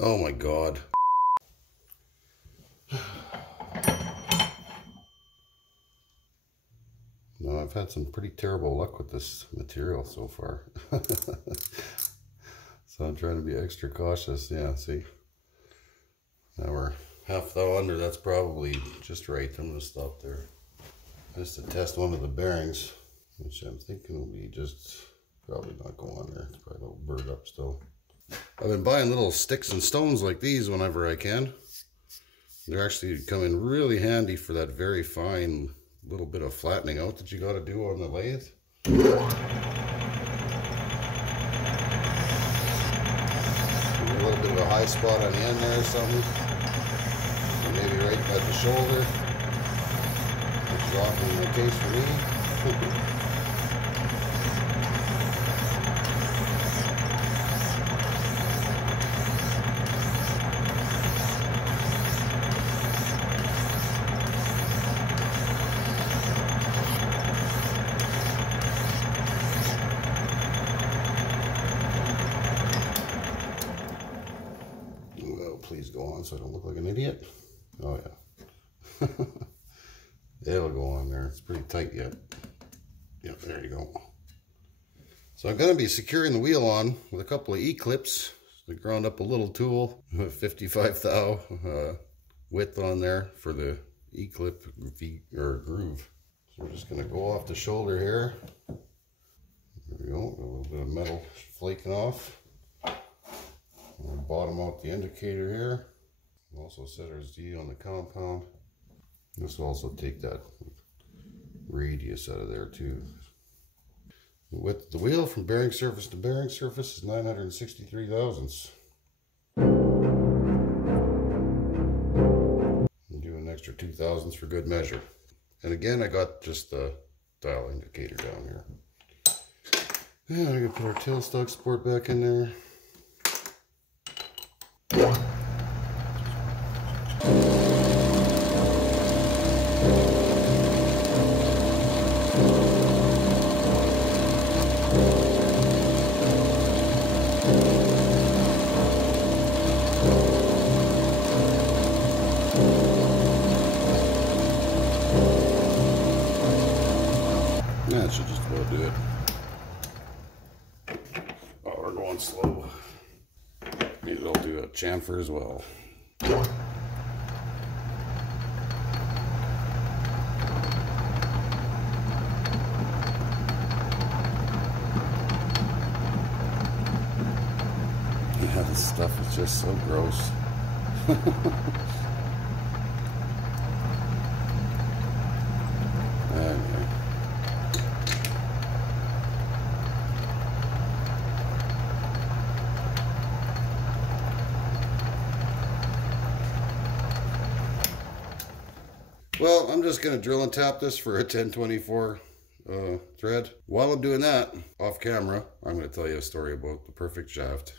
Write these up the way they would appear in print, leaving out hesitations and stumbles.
Oh my God. No, I've had some pretty terrible luck with this material so far. So I'm trying to be extra cautious. Yeah, see? Now we're half thou under. That's probably just right. I'm going to stop there. Just to test one of the bearings, which I'm thinking will be just probably not go on there. It's probably a little burred up still. I've been buying little sticks and stones like these whenever I can. They're actually come in really handy for that very fine little bit of flattening out that you got to do on the lathe. A little bit of a high spot on the end there or something. Or maybe right at the shoulder, which is often the case for me. Please go on so I don't look like an idiot. Oh yeah. It'll go on there. It's pretty tight yet. Yep, there you go. So I'm going to be securing the wheel on with a couple of E-clips. I ground up a little tool, 55 thou width on there for the E-clip groove. So we're just going to go off the shoulder here. There we go. A little bit of metal flaking off. We'll bottom out the indicator here. We'll also set our Z on the compound. This will also take that radius out of there too. The width of the wheel from bearing surface to bearing surface is 963 thousandths. And do an extra 2 thousandths for good measure. And again, I got just the dial indicator down here. Yeah, I'm gonna put our tailstock support back in there. That should just about do it. Oh, we're going slow. Maybe it'll do a chamfer as well. Yeah, this stuff is just so gross. Anyway. Well, I'm just going to drill and tap this for a 1024 thread. While I'm doing that, off camera, I'm going to tell you a story about the perfect shaft.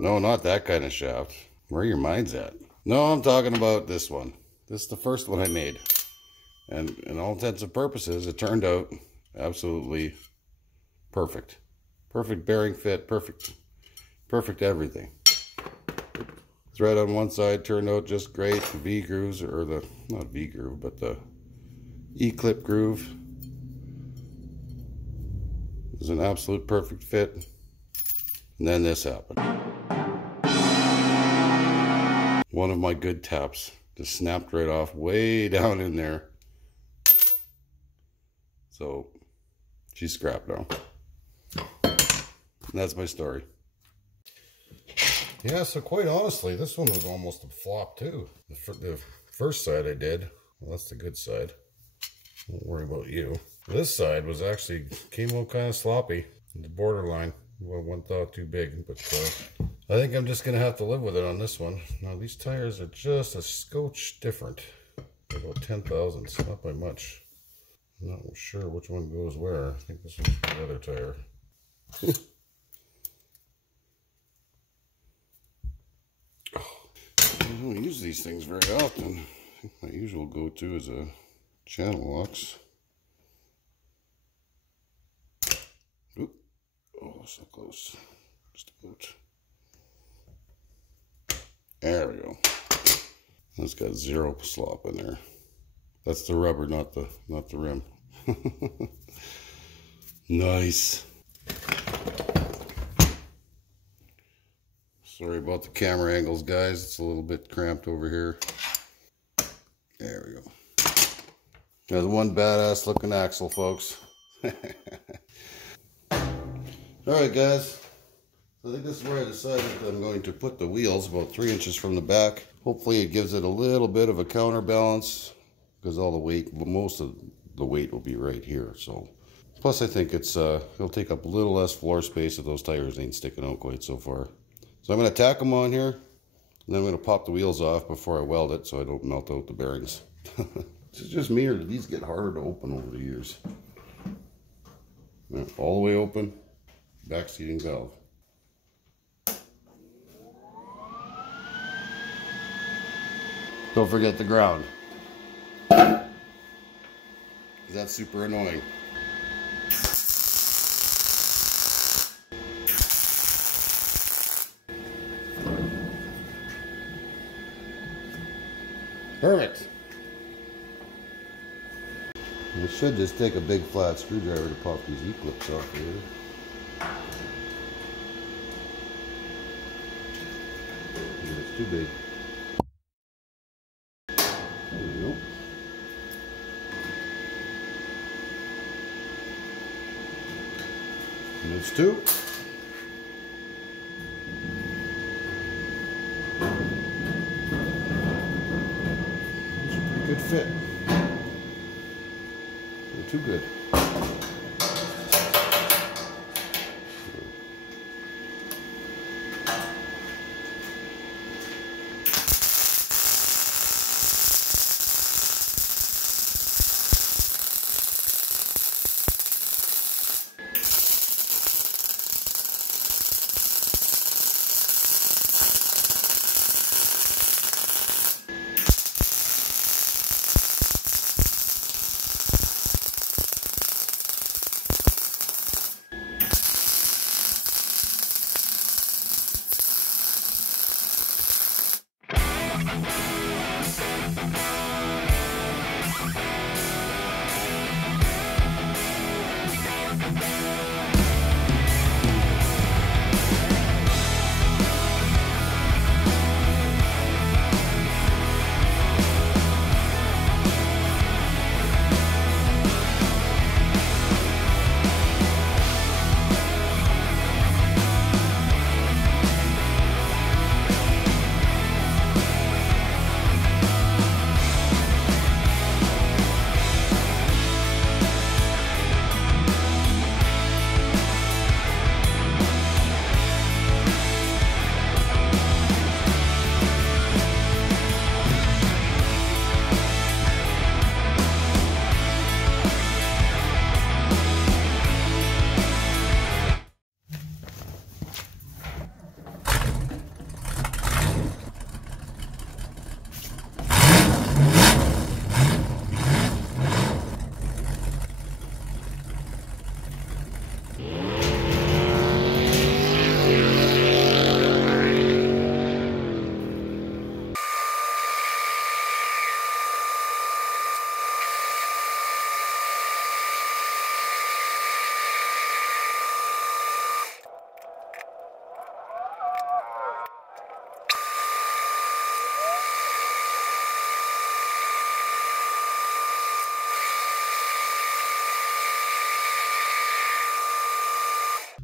No, not that kind of shaft. Where your mind's at? No, I'm talking about this one. This is the first one I made. And in all intents and purposes, it turned out absolutely perfect. Perfect bearing fit, perfect everything. Thread on one side turned out just great. The V grooves, or the, not V groove, but the E-clip groove is an absolute perfect fit. And then this happened. One of my good taps just snapped right off way down in there. So she's scrapped now. And that's my story. Yeah, so quite honestly, this one was almost a flop too. The first side I did, well, that's the good side. Don't worry about you. This side was actually, came out kind of sloppy. The borderline, well, one thought too big, but I think I'm just going to have to live with it on this one. Now, these tires are just a scotch different. About 10 thousandths, not by much. I'm not sure which one goes where. I think this one's the other tire. I don't use these things very often. I think my usual go-to is a channel locks. Oop. Oh, so close. Just about. There we go. It's got zero slop in there. That's the rubber, not the rim. Nice. Sorry about the camera angles, guys. It's a little bit cramped over here. There we go. There's one badass looking axle, folks. Alright, guys. I think this is where I decided that I'm going to put the wheels about 3 inches from the back. Hopefully it gives it a little bit of a counterbalance, because all the weight, most of the weight will be right here. So, plus I think it'll take up a little less floor space if those tires ain't sticking out quite so far. So I'm going to tack them on here, and then I'm going to pop the wheels off before I weld it so I don't melt out the bearings. Is it just me, or do these get harder to open over the years? Yeah, all the way open, back seating valve. Don't forget the ground. That's super annoying. Perfect. I should just take a big flat screwdriver to pop these E-clips off here. It's too big. There we go. And there's two. It's a pretty good fit. They're too good.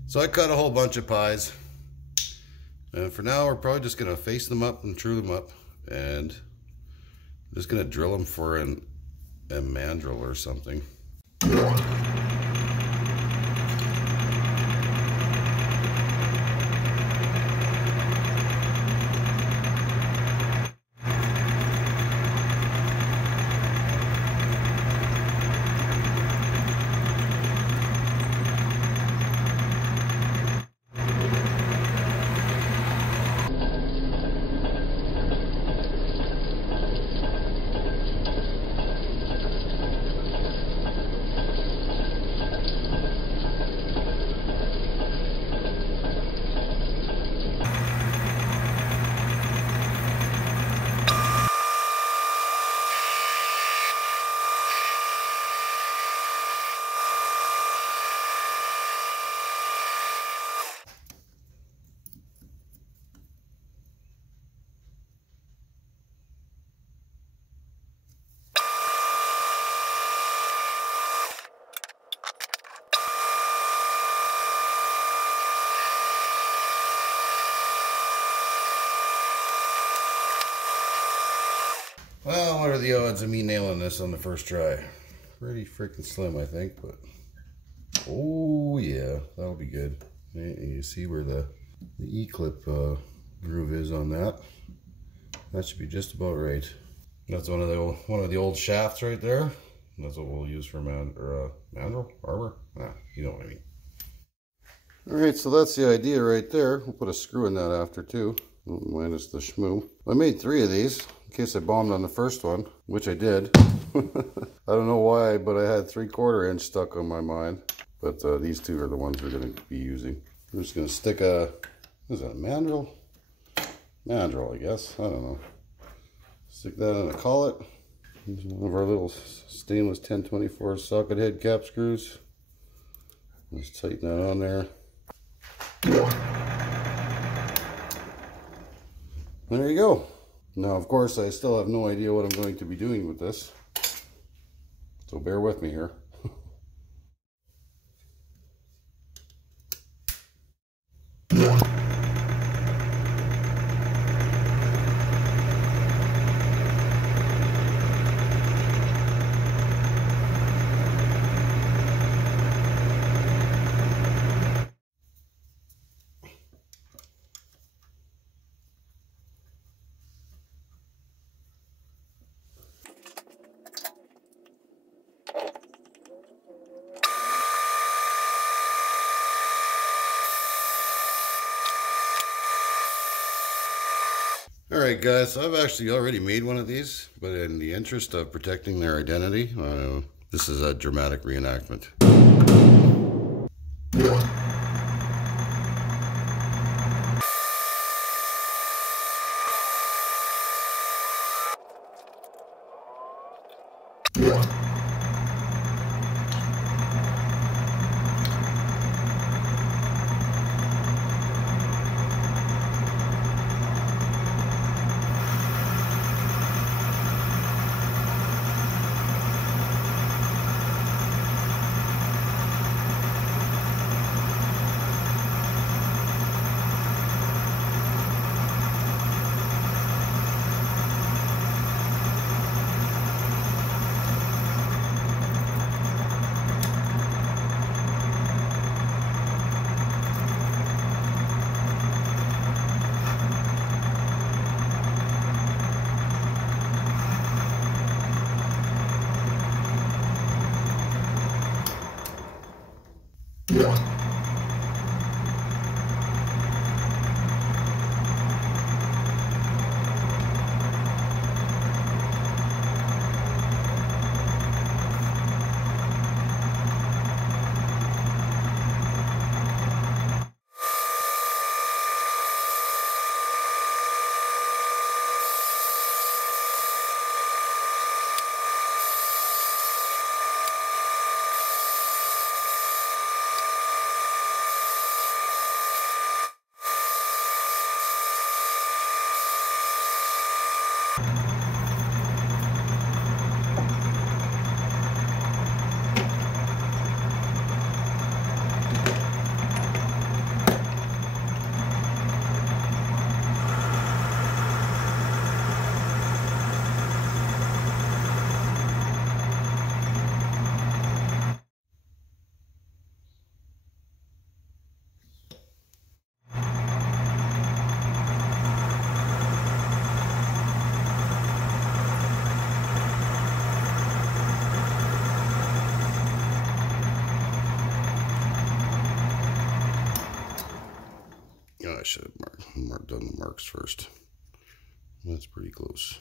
So I cut a whole bunch of pies, and for now we're probably just going to face them up and true them up, and just going to drill them for a mandrel or something. are the odds of me nailing this on the first try? Pretty freaking slim, I think, but oh yeah, that'll be good. You see where the E-clip groove is on that. That should be just about right. That's one of the old shafts right there. That's what we'll use for mandrel, arbor. You know what I mean. All right, so that's the idea right there. We'll put a screw in that after too, minus the shmoo. I made 3 of these in case I bombed on the first one, which I did. I don't know why, but I had 3/4 inch stuck on my mind. But these 2 are the ones we're going to be using. I'm just going to stick what is that, a mandrel? Mandrel, I guess. I don't know. Stick that in a collet. Here's one of our little stainless 1024 socket head cap screws. Just tighten that on there. There you go. Now, of course, I still have no idea what I'm going to be doing with this. So bear with me here. Alright guys, so I've actually already made one of these, but in the interest of protecting their identity, this is a dramatic reenactment. I should have done the marks first. That's pretty close.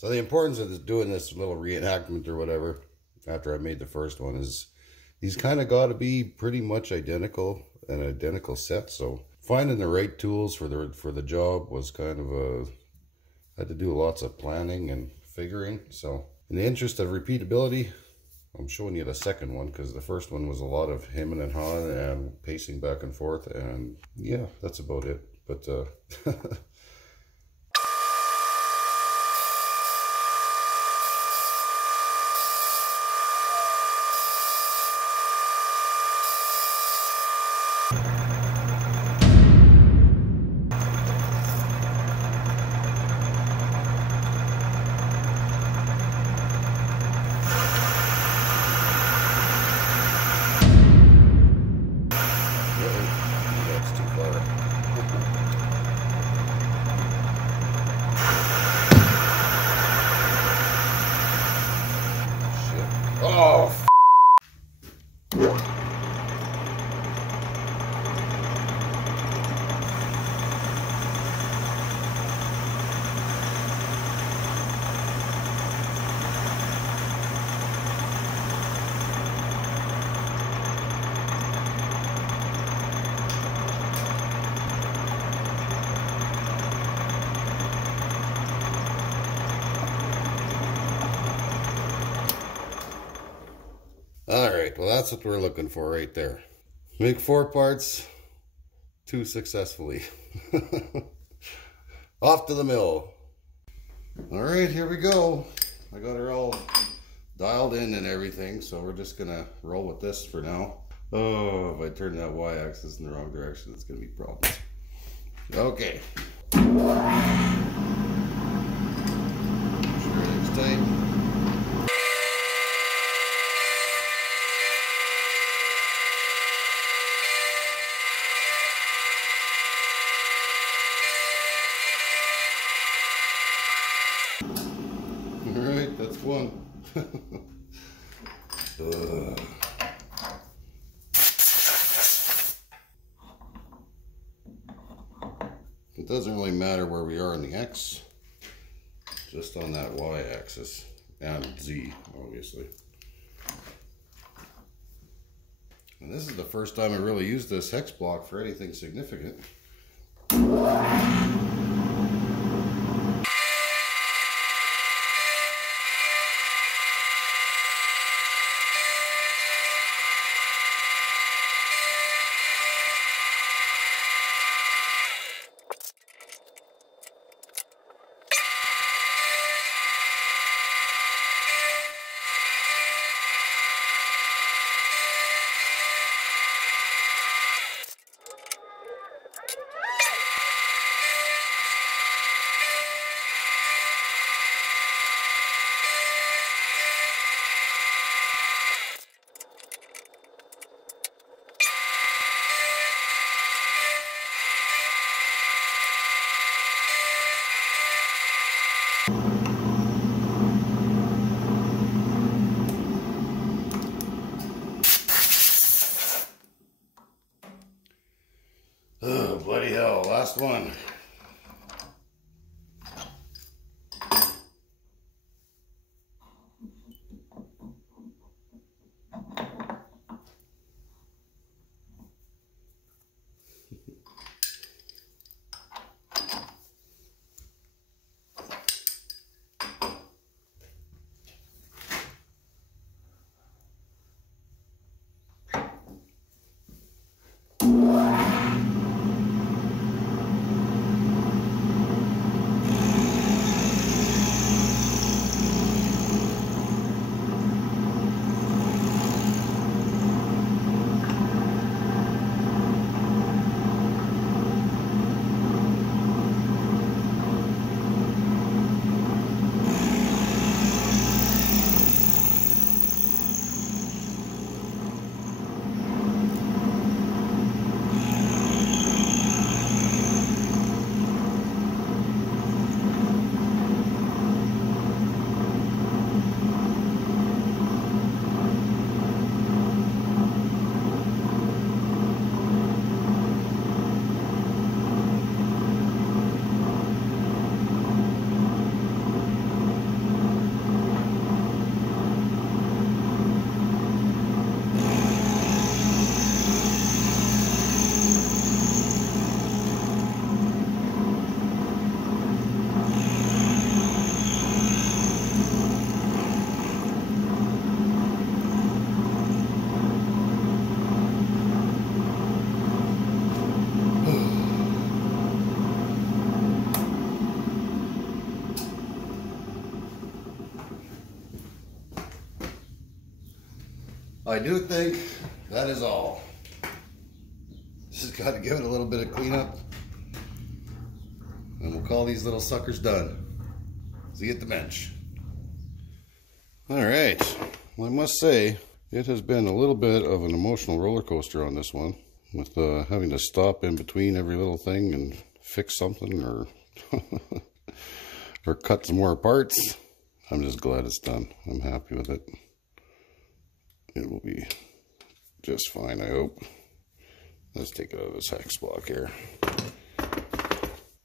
So the importance of doing this little reenactment or whatever, after I made the first one, is these kind of got to be pretty much identical, an identical set. So finding the right tools for the job was kind of I had to do lots of planning and figuring. So in the interest of repeatability, I'm showing you the second one because the first one was a lot of hemming and hawing and pacing back and forth, and yeah, that's about it. But that's too far. Shit. Oh, all right, well, that's what we're looking for right there. Make 4 parts, 2 successfully. Off to the mill. All right, here we go. I got her all dialed in and everything, so we're just gonna roll with this for now. Oh, if I turn that y-axis in the wrong direction, it's gonna be problems. Okay. Sure it's tight. Alright, that's one. It doesn't really matter where we are in the X, just on that Y axis, and Z, obviously. And this is the first time I really used this hex block for anything significant. Oh, bloody hell, last one. I do think that is all. Just got to give it a little bit of cleanup. And we'll call these little suckers done. See you at the bench. Alright, well, I must say, it has been a little bit of an emotional roller coaster on this one, with having to stop in between every little thing and fix something or or cut some more parts. I'm just glad it's done. I'm happy with it. It will be just fine, I hope. Let's take it out of this hex block here.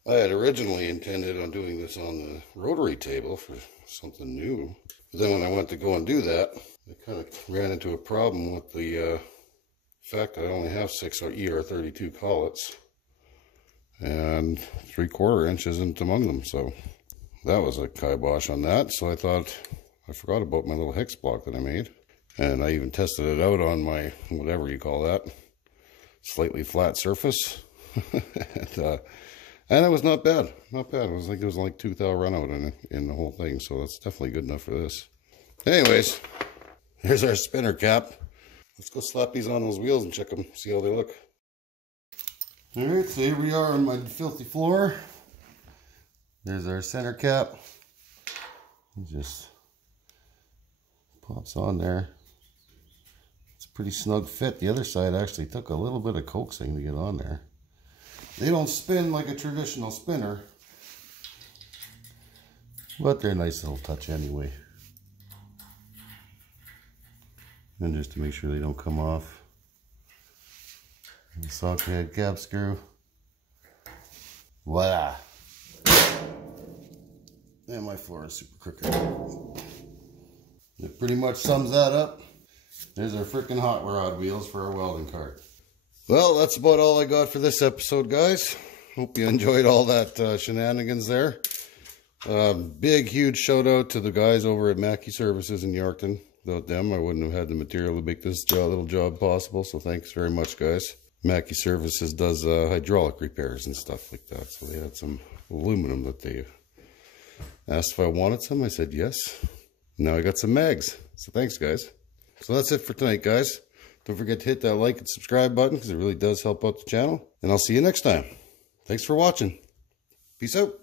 I had originally intended on doing this on the rotary table for something new. But then when I went to go and do that, I kind of ran into a problem with the fact that I only have 6 ER32 collets. And 3/4 inch isn't among them. So that was a kibosh on that. So I thought, I forgot about my little hex block that I made. And I even tested it out on my, whatever you call that, slightly flat surface. And it was not bad. Not bad. It was like 2 thou run out in the whole thing. So that's definitely good enough for this. Anyways, here's our spinner cap. Let's go slap these on those wheels and check them, see how they look. Alright, so here we are on my filthy floor. There's our center cap. It just pops on there. It's a pretty snug fit. The other side actually took a little bit of coaxing to get on there. They don't spin like a traditional spinner, but they're a nice little touch anyway. And just to make sure they don't come off, the socket head cap screw. Voila! And my floor is super crooked. It pretty much sums that up. There's our freaking hot rod wheels for our welding cart. Well, that's about all I got for this episode, guys. Hope you enjoyed all that shenanigans there. Big, huge shout out to the guys over at Mackey Services in Yorkton. Without them, I wouldn't have had the material to make this little job possible. So thanks very much, guys. Mackey Services does hydraulic repairs and stuff like that. So they had some aluminum that they asked if I wanted some. I said yes. Now I got some mags. So thanks, guys. So that's it for tonight, guys. Don't forget to hit that like and subscribe button because it really does help out the channel. And I'll see you next time. Thanks for watching. Peace out.